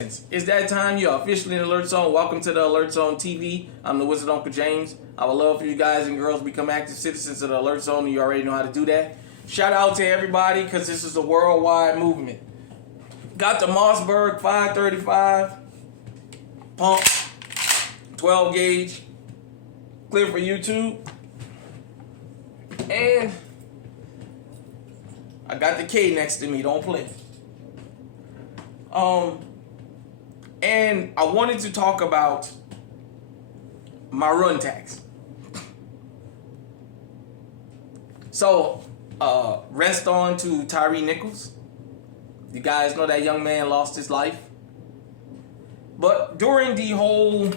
It's that time. You're officially in Alert Zone. Welcome to the Alert Zone TV. I'm the Wizard Uncle James. I would love for you guys and girls to become active citizens of the Alert Zone, and you already know how to do that. Shout out to everybody because this is a worldwide movement. Got the Mossberg 535 pump, 12 gauge, clear for YouTube, and I got the K next to me. Don't play. And I wanted to talk about my run tax. So, rest on to Tyree Nichols. You guys know that young man lost his life. But during the whole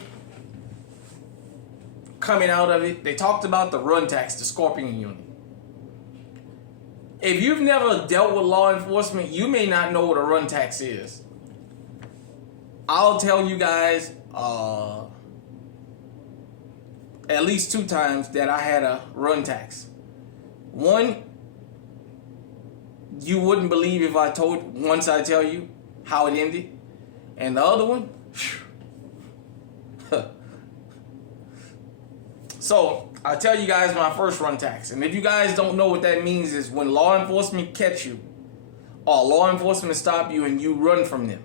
coming out of it, they talked about the run tax, the Scorpion Unit. If you've never dealt with law enforcement, you may not know what a run tax is. I'll tell you guys at least 2 times that I had a run tax. One, you wouldn't believe if I told once I tell you how it ended. And the other one, so I'll tell you guys my first run tax. And if you guys don't know what that means, is when law enforcement catch you or law enforcement stop you and you run from them.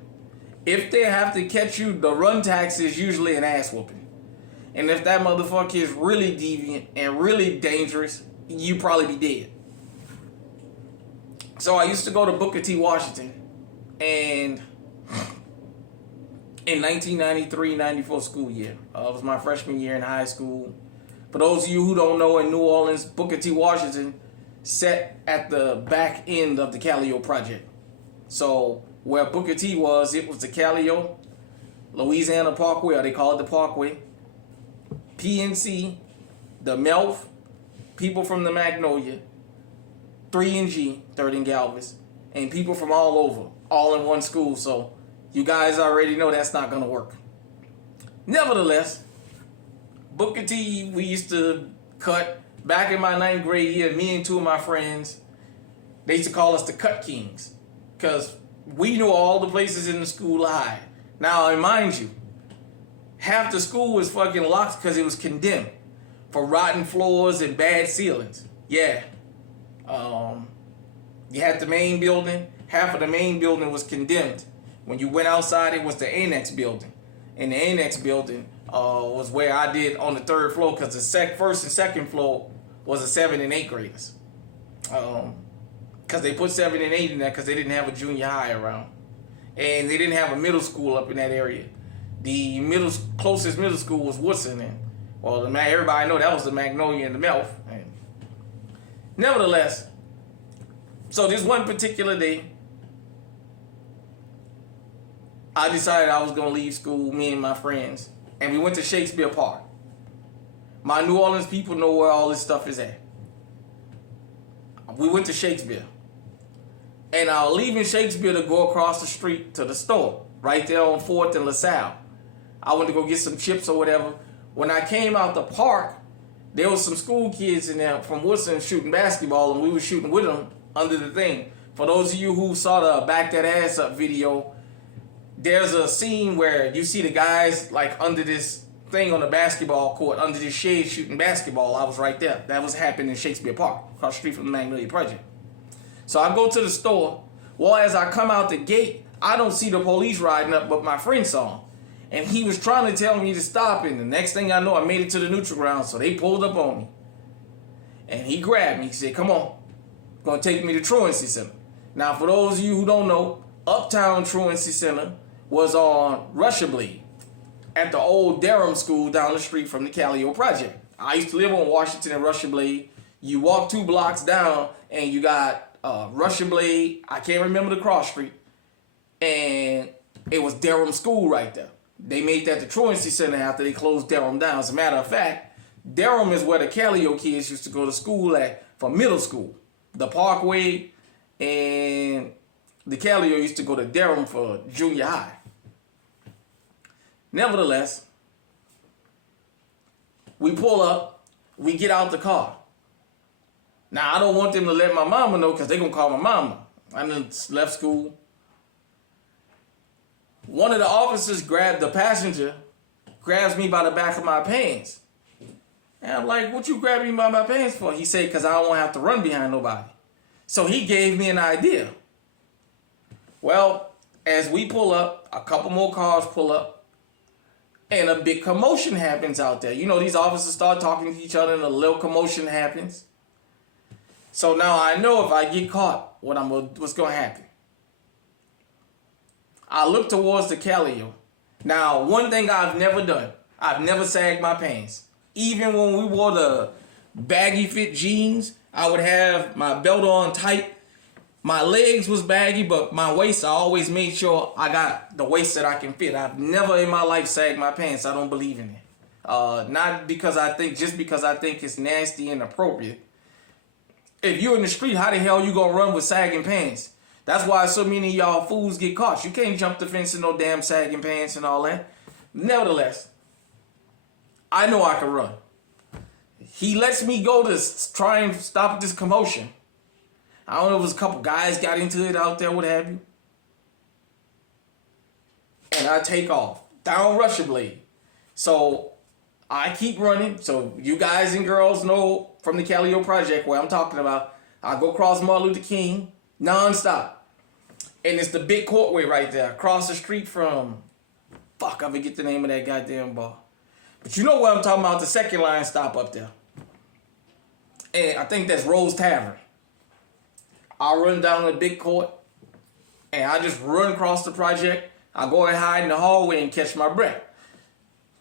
If they have to catch you, the run tax is usually an ass whooping. And if that motherfucker is really deviant and really dangerous, you probably be dead. So I used to go to Booker T. Washington, and in 1993-94 school year, it was my freshman year in high school. For those of you who don't know, in New Orleans, Booker T. Washington sat at the back end of the Calliope Project. So where Booker T was, it was the Calliope, Louisiana Parkway, or they call it the Parkway, PNC, the Melf, people from the Magnolia, 3 and G, 3rd and Galvez, and people from all over, all in one school. So you guys already know that's not going to work. Nevertheless, Booker T, we used to cut, back in my 9th grade year, me and 2 of my friends, they used to call us the Cut Kings, because we knew all the places in the school to hide. Now, and mind you, half the school was fucking locked because it was condemned for rotten floors and bad ceilings. Yeah. You had the main building. Half of the main building was condemned. When you went outside, it was the annex building. And the annex building was where I did on the 3rd floor, because the first and second floor was the 7th and 8th graders. Because they put 7 and 8 in there because they didn't have a junior high around. And they didn't have a middle school up in that area. The closest middle school was Woodson. And, well, everybody know that was the Magnolia and the Melf. And nevertheless, so this one particular day, I decided I was going to leave school, me and my friends. And we went to Shakespeare Park. My New Orleans people know where all this stuff is at. We went to Shakespeare. And I was leaving Shakespeare to go across the street to the store, right there on 4th and LaSalle. I went to go get some chips or whatever. When I came out the park, there was some school kids in there from Woodson shooting basketball, and we were shooting with them under the thing. For those of you who saw the Back That Ass Up video, there's a scene where you see the guys like under this thing on the basketball court, under this shade shooting basketball. I was right there. That was happening in Shakespeare Park, across the street from the Magnolia Project. So I go to the store. Well, as I come out the gate, I don't see the police riding up, but my friend saw him. And he was trying to tell me to stop, and the next thing I know, I made it to the neutral ground, so they pulled up on me. And he grabbed me. He said, "Come on. Gonna take me to Truancy Center." Now, for those of you who don't know, Uptown Truancy Center was on Russia Blade at the old Durham School down the street from the Calliope Project. I used to live on Washington and Russia Blade. You walk 2 blocks down, and you got Russia Blade. I can't remember the cross street. And it was Durham School right there. They made that the Truancy Center after they closed Durham down. As a matter of fact, Durham is where the Calliope kids used to go to school at for middle school. The Parkway and the Calliope used to go to Durham for junior high. Nevertheless, we pull up, we get out the car. Now, I don't want them to let my mama know because they're going to call my mama. I done left school. One of the officers grabbed the passenger, grabs me by the back of my pants. And I'm like, what you grabbing me by my pants for? He said, because I don't want to have to run behind nobody. So he gave me an idea. Well, as we pull up, a couple more cars pull up, and a big commotion happens out there. You know, these officers start talking to each other, and a little commotion happens. So now I know if I get caught, what's going to happen. I look towards the Callio. Now, one thing I've never done, I've never sagged my pants. Even when we wore the baggy fit jeans, I would have my belt on tight. My legs was baggy, but my waist, I always made sure I got the waist that I can fit. I've never in my life sagged my pants. I don't believe in it. Not because just because I think it's nasty and inappropriate. If you're in the street, how the hell you gonna run with sagging pants? That's why so many of y'all fools get caught. You can't jump the fence in no damn sagging pants and all that. Nevertheless, I know I can run. He lets me go to try and stop this commotion. I don't know if it was a couple guys got into it out there, what have you. And I take off. Down Russia Blade. So I keep running. So you guys and girls know from the Callio Project where I'm talking about. I go across Martin Luther King non-stop. And it's the big courtway right there. Across the street from... I forget the name of that goddamn bar. But you know what I'm talking about. The second line stop up there. And I think that's Rose Tavern. I run down the big court, and I just run across the project. I go and hide in the hallway and catch my breath.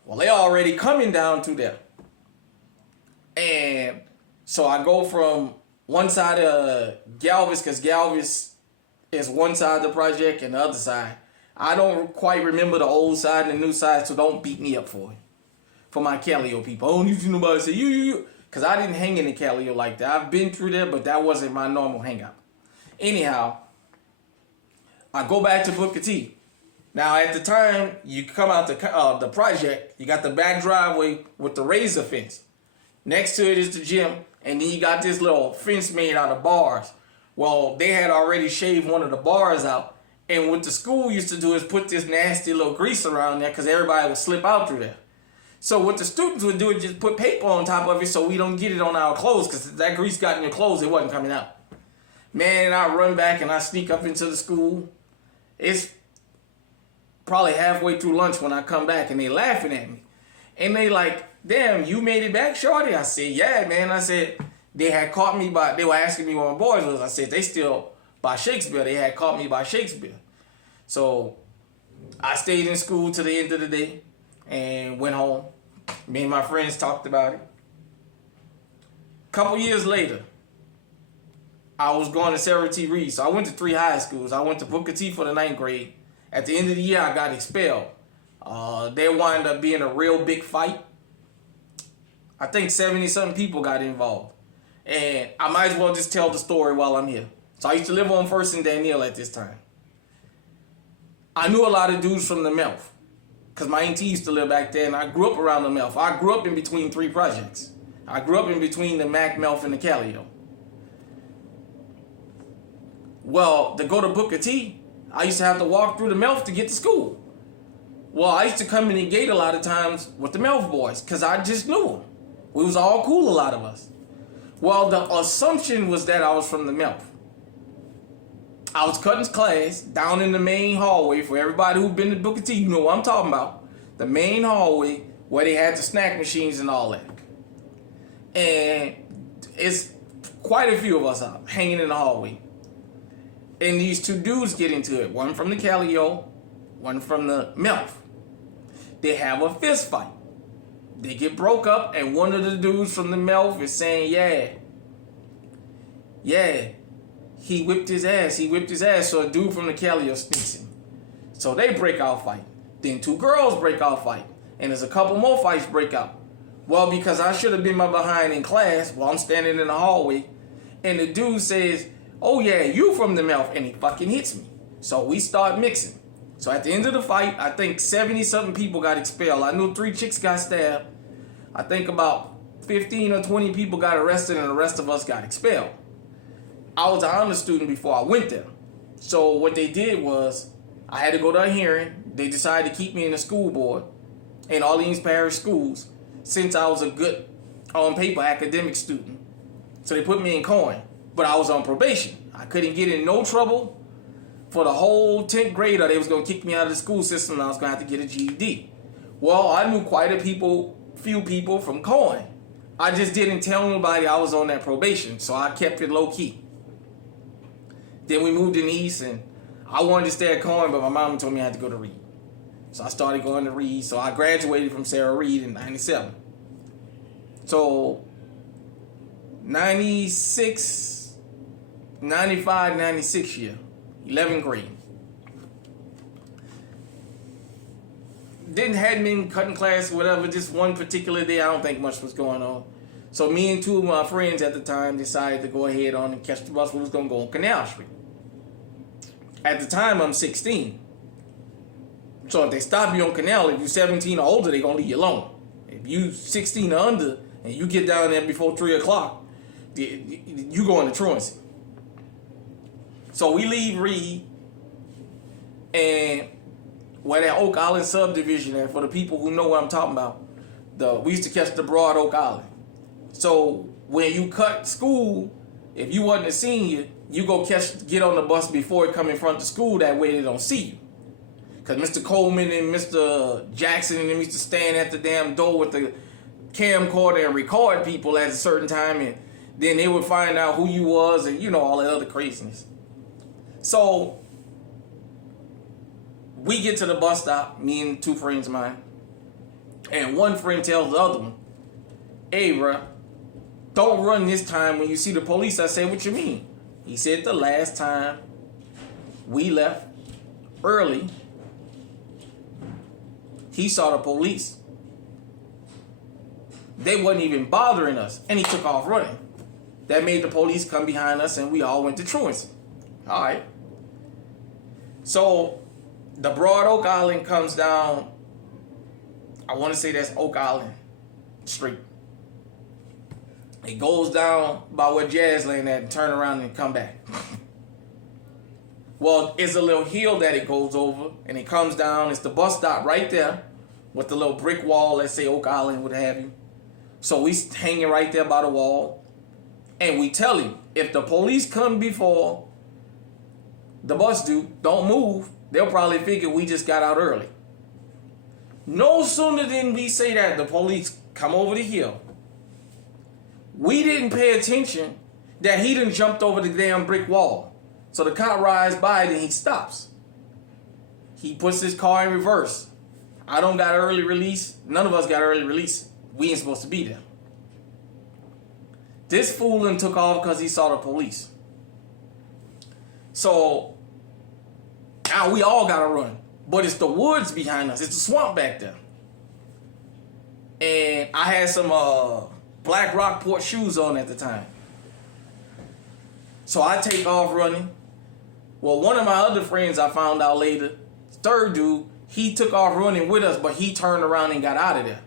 Well, they already coming down to there. And so I go from one side of Galvez, because Galvez is one side of the project and the other side. I don't quite remember the old side and the new side, so don't beat me up for it. For my Callio people. I don't need nobody to say, you. Because I didn't hang in the Callio like that. I've been through there, but that wasn't my normal hangout. Anyhow, I go back to Booker T. Now, at the time, you come out the project, you got the back driveway with the razor fence. Next to it is the gym, and then you got this little fence made out of bars. Well, they had already shaved one of the bars out, and what the school used to do is put this nasty little grease around there because everybody would slip out through there. So what the students would do is just put paper on top of it so we don't get it on our clothes, because if that grease got in your clothes, it wasn't coming out. Man, I run back and I sneak up into the school. It's probably halfway through lunch when I come back, and they laughing at me. And they like, damn, you made it back, shorty? I said, yeah, man. I said, they had caught me they were asking me where my boys was. I said, they still by Shakespeare. They had caught me by Shakespeare. So I stayed in school till the end of the day and went home. Me and my friends talked about it. A couple years later, I was going to Sarah T. Reed. So I went to 3 high schools. I went to Booker T for the 9th grade. At the end of the year, I got expelled. There wound up being a real big fight. I think 70-something people got involved. And I might as well just tell the story while I'm here. So I used to live on 1st and Danielle at this time. I knew a lot of dudes from the Melf, because my auntie used to live back there, and I grew up around the Melf. I grew up in between 3 projects. I grew up in between the Mac, Melf, and the Callio. Well, to go to Booker T, I used to have to walk through the Melf to get to school. Well, I used to come in the gate a lot of times with the Melf boys, because I just knew them. We was all cool, a lot of us. Well, the assumption was that I was from the Melf. I was cutting class down in the main hallway. For everybody who's been to Booker T, you know what I'm talking about. The main hallway where they had the snack machines and all that. And it's quite a few of us out hanging in the hallway. And these 2 dudes get into it. One from the Callio, one from the Melf. They have a fist fight. They get broke up, and one of the dudes from the Melf is saying, yeah, he whipped his ass. So a dude from the Callio sneaks him. So they break out fight. Then 2 girls break out fight. And there's a couple more fights break out. Well, because I should have been my behind in class while I'm standing in the hallway. And the dude says, oh yeah, you from the Melf, and he fucking hits me. So we start mixing. So at the end of the fight, I think 70-something people got expelled. I knew 3 chicks got stabbed. I think about 15 or 20 people got arrested, and the rest of us got expelled. I was an honor student before I went there. So what they did was, I had to go to a hearing. they decided to keep me in the school board in Orleans Parish schools since I was a good, on paper, academic student. So they put me in Cohen, but I was on probation. I couldn't get in no trouble for the whole 10th grade, or they was going to kick me out of the school system and I was going to have to get a GED. Well, I knew quite a few people from Cohen. I just didn't tell nobody I was on that probation, so I kept it low key. Then we moved in the East, and I wanted to stay at Cohen, but my mom told me I had to go to Reed. So I started going to Reed. So I graduated from Sarah Reed in 97. So 96, 95, 96 year, 11th grade. Hadn't been cutting class or whatever, just one particular day. I don't think much was going on. So me and two of my friends at the time decided to go ahead on and catch the bus. We was going to go on Canal Street. At the time, I'm 16. So if they stop you on Canal, if you're 17 or older, they're going to leave you alone. If you 16 or under and you get down there before 3 o'clock, you go into truancy. So we leave Reed, and where that Oak Island subdivision at, for the people who know what I'm talking about, we used to catch the Broad Oak Island. So when you cut school, if you wasn't a senior, you go get on the bus before it come in front of the school. That way they don't see you. Because Mr. Coleman and Mr. Jackson and them used to stand at the damn door with the camcorder and record people at a certain time, and then they would find out who you was and, you know, all that other craziness. So we get to the bus stop, me and two friends of mine, and one friend tells the other one, "Hey, bruh, don't run this time when you see the police." I said, "What you mean?" He said, "The last time we left early, he saw the police. They wasn't even bothering us, and he took off running. That made the police come behind us, and we all went to truancy." All right. So the Broad Oak Island comes down, I want to say that's Oak Island Street. It goes down by where Jazzland at and turn around and come back. Well, it's a little hill that it goes over, and it comes down. It's the bus stop right there with the little brick wall, let's say Oak Island, what have you. So we hanging right there by the wall, and we tell him, if the police come before the bus do, don't move. They'll probably figure we just got out early. No sooner than we say that, the police come over the hill. We didn't pay attention that he done jumped over the damn brick wall. So the cop rides by and he stops. He puts his car in reverse. I don't got early release. None of us got early release. We ain't supposed to be there. This fool done took off because he saw the police. So now we all gotta run. But it's the woods behind us. It's the swamp back there. And I had some Black Rockport shoes on at the time. So I take off running. Well, one of my other friends, I found out later, third dude, he took off running with us, but he turned around and got out of there.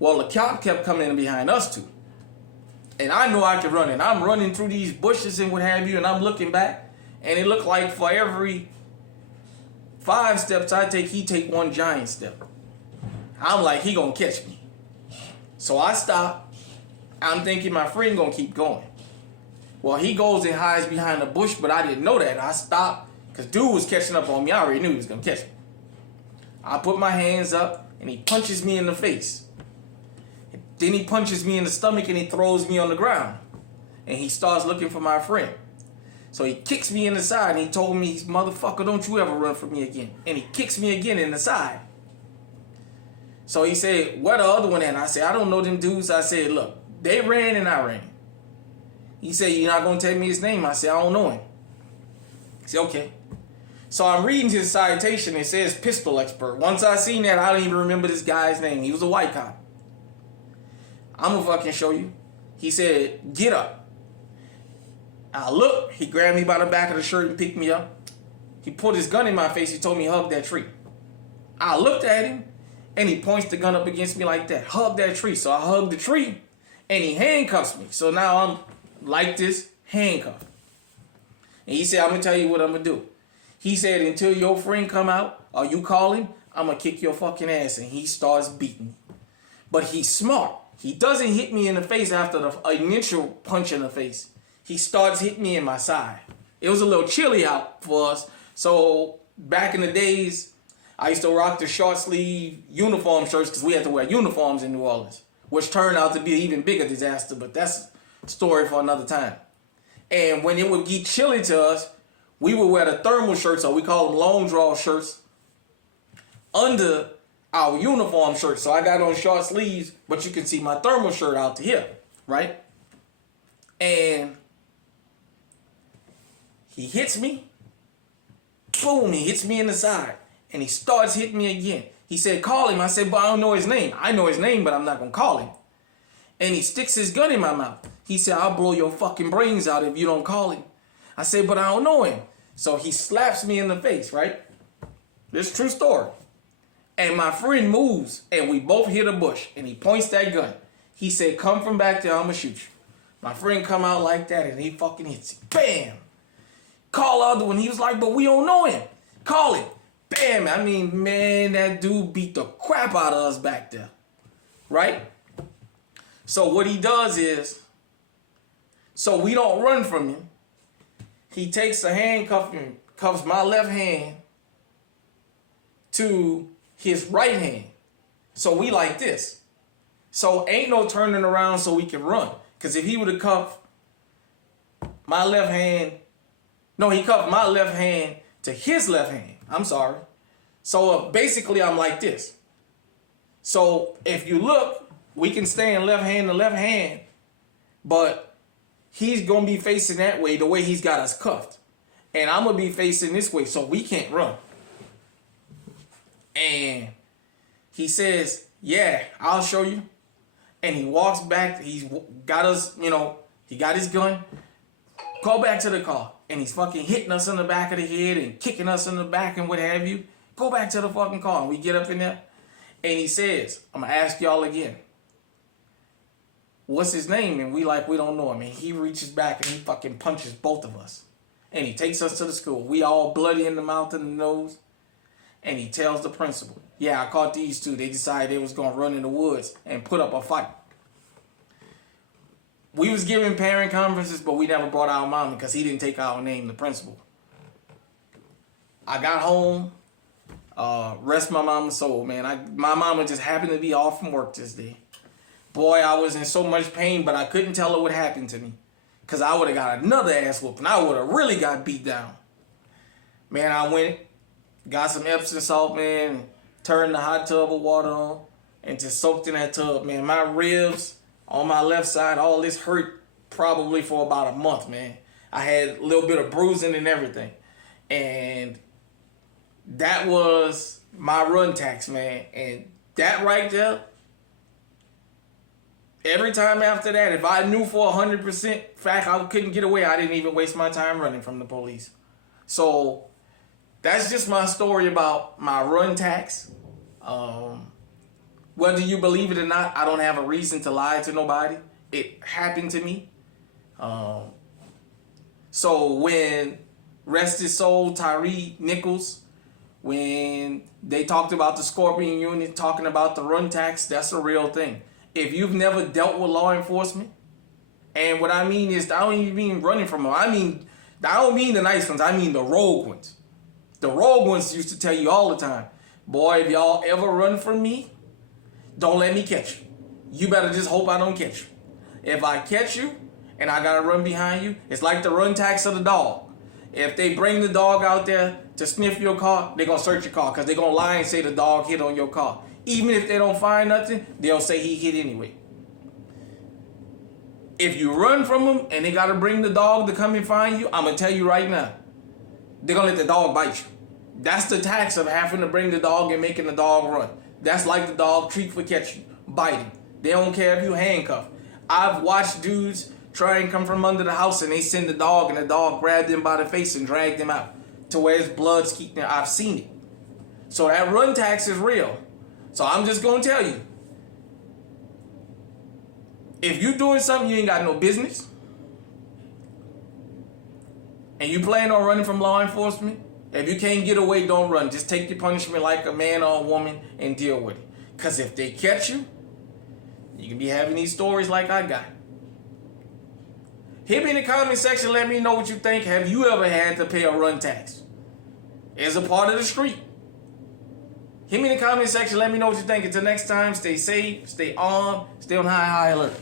Well, the cop kept coming in behind us two. And I knew I could run, and I'm running through these bushes and what have you, and I'm looking back, and it looked like for every 5 steps I take, he take one giant step. I'm like, he gonna catch me. So I stop. I'm thinking my friend gonna keep going. Well, he goes and hides behind a bush, but I didn't know that. I stopped because dude was catching up on me. I already knew he was gonna catch me. I put my hands up and he punches me in the face. Then he punches me in the stomach and he throws me on the ground. And he starts looking for my friend. So he kicks me in the side and he told me, "Motherfucker, don't you ever run from me again." And he kicks me again in the side. So he said, "Where the other one at?" And I said, "I don't know them dudes." I said, "Look, they ran and I ran." He said, "You're not going to tell me his name?" I said, "I don't know him." He said, "Okay." So I'm reading his citation. It says pistol expert. Once I seen that, I don't even remember this guy's name. He was a white cop. I'm going to fucking show you. He said, "Get up." I looked. He grabbed me by the back of the shirt and picked me up. He put his gun in my face. He told me, "Hug that tree." I looked at him, and he points the gun up against me like that. "Hug that tree." So I hugged the tree, and he handcuffs me. So now I'm like this, handcuffed. And he said, "I'm going to tell you what I'm going to do." He said, "Until your friend come out or you call him, I'm gonna kick your fucking ass. And he starts beating me. But he's smart. He doesn't hit me in the face after the initial punch in the face. He starts hitting me in my side. It was a little chilly out for us. So back in the days, I used to rock the short sleeve uniform shirts because we had to wear uniforms in New Orleans, which turned out to be an even bigger disaster, but that's a story for another time. And when it would get chilly to us, we would wear the thermal shirts, or we call them long draw shirts, under our uniform shirts. So I got on short sleeves, but you can see my thermal shirt out to here, right? And he hits me. Boom, he hits me in the side. And he starts hitting me again. He said, call him. I said, but I don't know his name. I know his name, but I'm not going to call him. And he sticks his gun in my mouth. He said, I'll blow your fucking brains out if you don't call him. I said, but I don't know him. So he slaps me in the face, right? This is a true story. And my friend moves, and we both hit a bush. And he points that gun. He said, come from back there, I'm going to shoot you. My friend come out like that, and he fucking hits him. Bam! Call the other one. He was like, but we don't know him. Call him. Bam! I mean, man, that dude beat the crap out of us back there. Right? So what he does is, so we don't run from him. He takes a handcuff and cuffs my left hand to his right hand. So we like this. So ain't no turning around so we can run. Because if he would have cuffed my left hand, no, he cuffed my left hand to his left hand. I'm sorry. So basically I'm like this. So if you look, we can stand left hand to left hand, but he's going to be facing that way, the way he's got us cuffed. And I'm going to be facing this way, so we can't run. And he says, yeah, I'll show you. And he walks back. He's got us, he got his gun. Go back to the car. And he's fucking hitting us in the back of the head and kicking us in the back and what have you. Go back to the fucking car. And we get up in there. And he says, I'm going to ask y'all again. What's his name? And we don't know him. And he reaches back and he fucking punches both of us. And he takes us to the school. We all bloody in the mouth and the nose. And he tells the principal, yeah, I caught these two. They decided they was going to run in the woods and put up a fight. We was giving parent conferences, but we never brought our mom because he didn't take our name, the principal. I got home. Rest my mama's soul, man. My mama just happened to be off from work this day. Boy, I was in so much pain, but I couldn't tell her what happened to me. Because I would have got another ass whooping. I would have really got beat down. Man, I went, got some Epsom salt, man, turned the hot tub of water on, and just soaked in that tub, man. My ribs on my left side, all this hurt probably for about a month, man. I had a little bit of bruising and everything. And that was my run tax, man. And that right there, every time after that, if I knew for 100% fact I couldn't get away, I didn't even waste my time running from the police. So that's just my story about my run tax. Whether you believe it or not, I don't have a reason to lie to nobody. It happened to me. So when, rest his soul, Tyre Nichols, when they talked about the Scorpion Unit, talking about the run tax, that's a real thing. If you've never dealt with law enforcement, and what I mean is, I don't even mean running from them. I don't mean the nice ones. I mean the rogue ones. The rogue ones used to tell you all the time, boy, if y'all ever run from me, don't let me catch you. You better just hope I don't catch you. If I catch you and I gotta run behind you, it's like the run tax of the dog. If they bring the dog out there to sniff your car, they're gonna search your car because they're gonna lie and say the dog hit on your car. Even if they don't find nothing, they'll say he hit anyway. If you run from them and they got to bring the dog to come and find you, I'm going to tell you right now, they're going to let the dog bite you. That's the tax of having to bring the dog and making the dog run. That's like the dog treat for catching, biting. They don't care if you handcuff. I've watched dudes try and come from under the house and they send the dog and the dog grabbed them by the face and dragged them out to where his blood's keeping there. I've seen it. So that run tax is real. So I'm just going to tell you, if you're doing something you ain't got no business, and you plan on running from law enforcement, If you can't get away, don't run. Just take your punishment like a man or a woman and deal with it. Because if they catch you, you can be having these stories like I got. Hit me in the comment section. Let me know what you think. Have you ever had to pay a run tax as a part of the street? Hit me in the comment section. Let me know what you think. Until next time, stay safe, stay armed, stay on high alert.